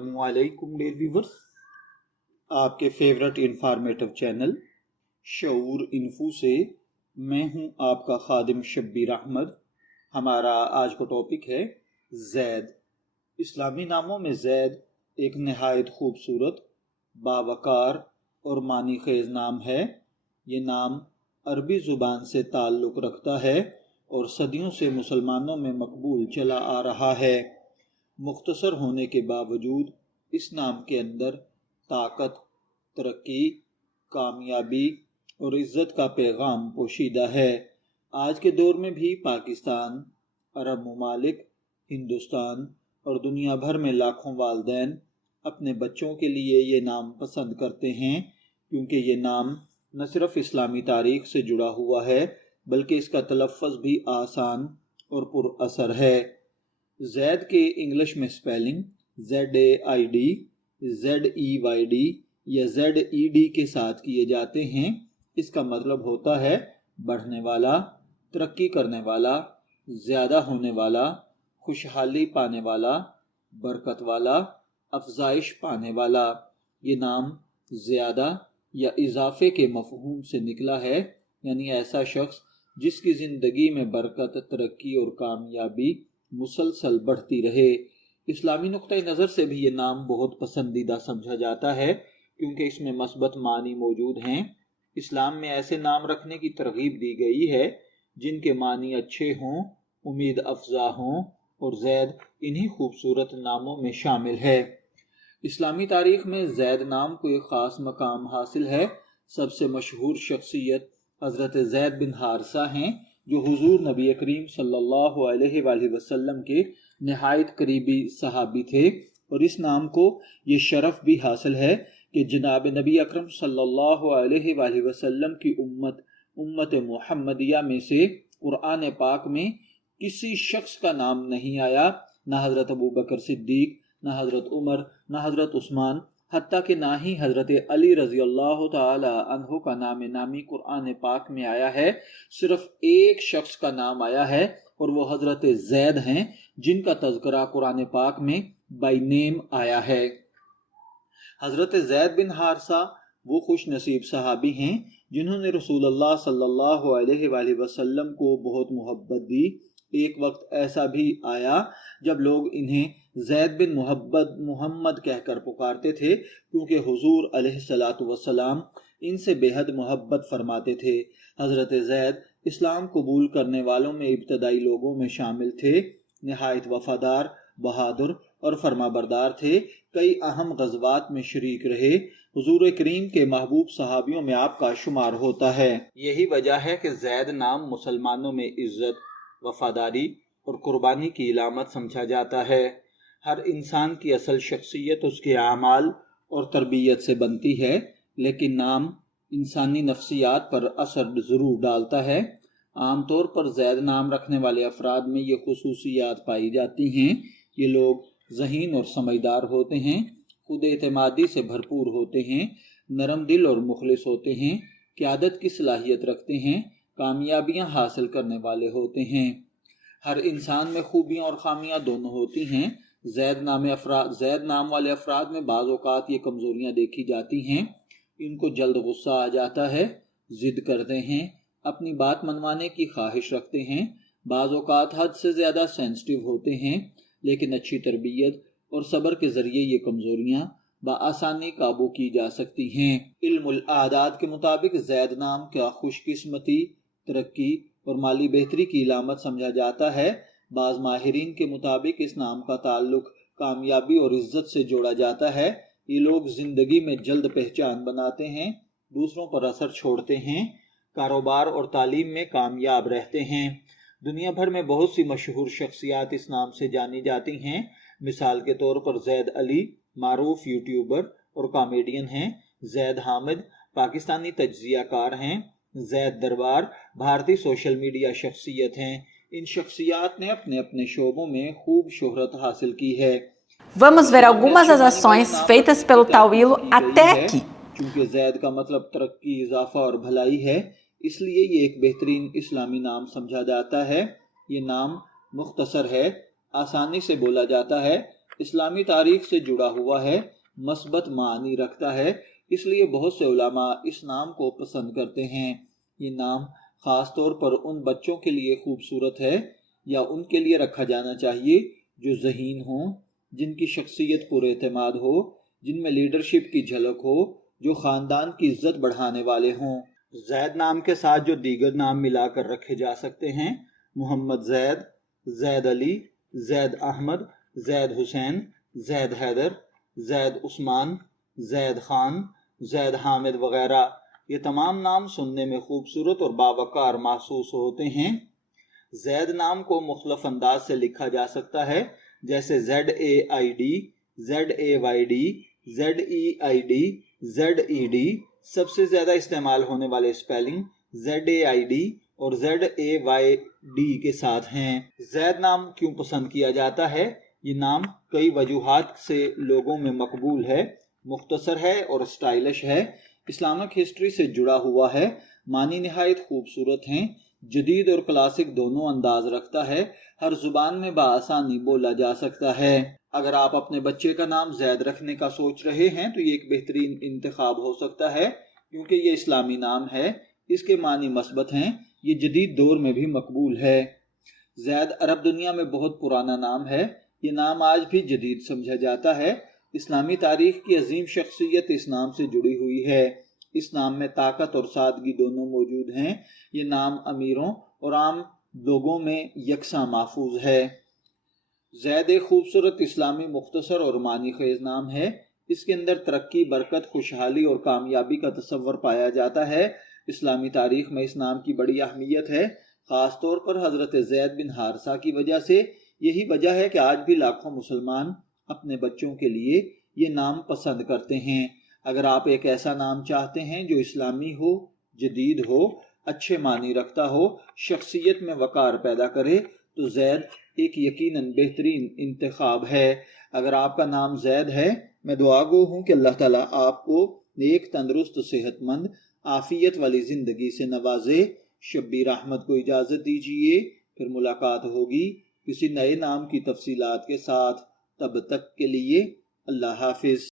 السلام علیکم dear viewers, آپ کے فیورٹ انفارمیٹو چینل شعور انفو سے میں ہوں آپ کا خادم شبیر احمد۔ ہمارا آج کا ٹاپک ہے زید۔ اسلامی ناموں میں زید ایک نہایت خوبصورت، باوقار اور معنی خیز نام ہے۔ یہ نام عربی زبان سے تعلق رکھتا ہے اور صدیوں سے مسلمانوں میں مقبول چلا آ رہا ہے۔ مختصر ہونے کے باوجود اس نام کے اندر طاقت، ترقی، کامیابی اور عزت کا پیغام پوشیدہ ہے۔ آج کے دور میں بھی پاکستان، عرب ممالک، ہندوستان اور دنیا بھر میں لاکھوں والدین اپنے بچوں کے لیے یہ نام پسند کرتے ہیں، کیونکہ یہ نام نہ صرف اسلامی تاریخ سے جڑا ہوا ہے بلکہ اس کا تلفظ بھی آسان اور پر اثر ہے۔ زید کے انگلش میں سپیلنگ ZAID، ZEYD یا ZED کے ساتھ کیے جاتے ہیں۔ اس کا مطلب ہوتا ہے بڑھنے والا، ترقی کرنے والا، زیادہ ہونے والا، خوشحالی پانے والا، برکت والا، افزائش پانے والا۔ یہ نام زیادہ یا اضافے کے مفہوم سے نکلا ہے، یعنی ایسا شخص جس کی زندگی میں برکت، ترقی اور کامیابی مسلسل بڑھتی رہے۔ اسلامی نقطہ نظر سے بھی یہ نام بہت پسندیدہ سمجھا جاتا ہے، کیونکہ اس میں مثبت معنی موجود ہیں۔ اسلام میں ایسے نام رکھنے کی ترغیب دی گئی ہے جن کے معنی اچھے ہوں، امید افزا ہوں، اور زید انہی خوبصورت ناموں میں شامل ہے۔ اسلامی تاریخ میں زید نام کو ایک خاص مقام حاصل ہے۔ سب سے مشہور شخصیت حضرت زید بن حارثہ ہیں، جو حضور نبی کریم صلی اللہ علیہ وآلہ وسلم کے نہایت قریبی صحابی تھے، اور اس نام کو یہ شرف بھی حاصل ہے کہ جناب نبی اکرم صلی اللہ علیہ وآلہ وسلم کی امت محمدیہ میں سے قرآن پاک میں کسی شخص کا نام نہیں آیا، نہ حضرت ابوبکر صدیق، نہ حضرت عمر، نہ حضرت عثمان، حتیٰ کہ نہ ہی حضرت علی رضی اللہ تعالی عنہ کا نام نامی قرآن پاک میں آیا ہے۔ صرف ایک شخص کا نام آیا ہے اور وہ حضرت زید ہیں، جن کا تذکرہ قرآن پاک میں بائی نیم آیا ہے۔ حضرت زید بن حارثہ وہ خوش نصیب صحابی ہیں جنہوں نے رسول اللہ صلی اللہ علیہ وآلہ وسلم کو بہت محبت دی۔ ایک وقت ایسا بھی آیا جب لوگ انہیں زید بن محمد کہہ کر پکارتے تھے، کیونکہ حضور علیہ الصلاۃ والسلام ان سے بے حد محبت فرماتے تھے۔ حضرت زید اسلام قبول کرنے والوں میں ابتدائی لوگوں میں شامل تھے، نہایت وفادار، بہادر اور فرما بردار تھے، کئی اہم غزوات میں شریک رہے، حضور کریم کے محبوب صحابیوں میں آپ کا شمار ہوتا ہے۔ یہی وجہ ہے کہ زید نام مسلمانوں میں عزت، وفاداری اور قربانی کی علامت سمجھا جاتا ہے۔ ہر انسان کی اصل شخصیت اس کے اعمال اور تربیت سے بنتی ہے، لیکن نام انسانی نفسیات پر اثر ضرور ڈالتا ہے۔ عام طور پر زید نام رکھنے والے افراد میں یہ خصوصیات پائی جاتی ہیں: یہ لوگ ذہین اور سمجھدار ہوتے ہیں، خود اعتمادی سے بھرپور ہوتے ہیں، نرم دل اور مخلص ہوتے ہیں، قیادت کی صلاحیت رکھتے ہیں، کامیابیاں حاصل کرنے والے ہوتے ہیں۔ ہر انسان میں خوبیاں اور خامیاں دونوں ہوتی ہیں۔ زید نام والے افراد میں بعض اوقات یہ کمزوریاں دیکھی جاتی ہیں: ان کو جلد غصہ آ جاتا ہے، ضد کرتے ہیں، اپنی بات منوانے کی خواہش رکھتے ہیں، بعض اوقات حد سے زیادہ سینسٹیو ہوتے ہیں، لیکن اچھی تربیت اور صبر کے ذریعے یہ کمزوریاں بآسانی قابو کی جا سکتی ہیں۔ علم الاعداد کے مطابق زید نام کا خوش قسمتی، ترقی اور مالی بہتری کی علامت سمجھا جاتا ہے۔ بعض ماہرین کے مطابق اس نام کا تعلق کامیابی اور عزت سے جوڑا جاتا ہے۔ یہ لوگ زندگی میں جلد پہچان بناتے ہیں، دوسروں پر اثر چھوڑتے ہیں، کاروبار اور تعلیم میں کامیاب رہتے ہیں۔ دنیا بھر میں بہت سی مشہور شخصیات اس نام سے جانی جاتی ہیں۔ مثال کے طور پر زید علی معروف یوٹیوبر اور کامیڈین ہیں، زید حامد پاکستانی تجزیہ کار ہیں، زید دربار بھارتی سوشل میڈیا شخصیت ہیں۔ ان شخصیات نے اپنے اپنے شعبوں میں خوب شہرت حاصل کی ہے۔ Vamos ver algumas das ações feitas pelo Tawilo até aqui. چونکہ زید کا مطلب ترقی، اضافہ اور بھلائی ہے، اس لیے یہ ایک بہترین اسلامی نام سمجھا جاتا ہے۔ یہ نام مختصر ہے، آسانی سے بولا جاتا ہے، اسلامی تاریخ سے جڑا ہوا ہے، مثبت معنی رکھتا ہے، اس لیے بہت سے علماء اس نام کو پسند کرتے ہیں۔ یہ نام خاص طور پر ان بچوں کے لیے خوبصورت ہے یا ان کے لیے رکھا جانا چاہیے جو ذہین ہوں، جن کی شخصیت پر اعتماد ہو، جن میں لیڈرشپ کی جھلک ہو، جو خاندان کی عزت بڑھانے والے ہوں۔ زید نام کے ساتھ جو دیگر نام ملا کر رکھے جا سکتے ہیں: محمد زید، زید علی، زید احمد، زید حسین، زید حیدر، زید عثمان، زید خان، زید حامد وغیرہ، یہ تمام نام سننے میں خوبصورت اور باوقار محسوس ہوتے ہیں۔ زید نام کو مختلف انداز سے لکھا جا سکتا ہے، جیسے ZAID، ZAYD، ZEID، ZED۔ سب سے زیادہ استعمال ہونے والے اسپیلنگ ZAID اور ZAYD کے ساتھ ہیں۔ زید نام کیوں پسند کیا جاتا ہے؟ یہ نام کئی وجوہات سے لوگوں میں مقبول ہے، مختصر ہے اور اسٹائلش ہے، اسلامک ہسٹری سے جڑا ہوا ہے، معنی نہایت خوبصورت ہیں، جدید اور کلاسک دونوں انداز رکھتا ہے، ہر زبان میں بآسانی بولا جا سکتا ہے۔ اگر آپ اپنے بچے کا نام زید رکھنے کا سوچ رہے ہیں تو یہ ایک بہترین انتخاب ہو سکتا ہے، کیونکہ یہ اسلامی نام ہے، اس کے معنی مثبت ہیں، یہ جدید دور میں بھی مقبول ہے۔ زید عرب دنیا میں بہت پرانا نام ہے، یہ نام آج بھی جدید سمجھا جاتا ہے۔ اسلامی تاریخ کی عظیم شخصیت اس نام سے جڑی ہوئی ہے، اس نام میں طاقت اور سادگی دونوں موجود ہیں، یہ نام امیروں اور عام لوگوں میں یکساں محفوظ ہے۔ زید ایک خوبصورت اسلامی مختصر اور معنی خیز نام ہے، اس کے اندر ترقی، برکت، خوشحالی اور کامیابی کا تصور پایا جاتا ہے۔ اسلامی تاریخ میں اس نام کی بڑی اہمیت ہے، خاص طور پر حضرت زید بن حارثہ کی وجہ سے۔ یہی وجہ ہے کہ آج بھی لاکھوں مسلمان اپنے بچوں کے لیے یہ نام پسند کرتے ہیں۔ اگر آپ ایک ایسا نام چاہتے ہیں جو اسلامی ہو، جدید ہو، اچھے معنی رکھتا ہو، شخصیت میں وقار پیدا کرے، تو زید ایک یقیناً بہترین انتخاب ہے۔ اگر آپ کا نام زید ہے، میں دعا گو ہوں کہ اللہ تعالیٰ آپ کو ایک تندرست، صحت مند، عافیت والی زندگی سے نوازے۔ شبیر احمد کو اجازت دیجیے، پھر ملاقات ہوگی کسی نئے نام کی تفصیلات کے ساتھ۔ تب تک کے لیے اللہ حافظ۔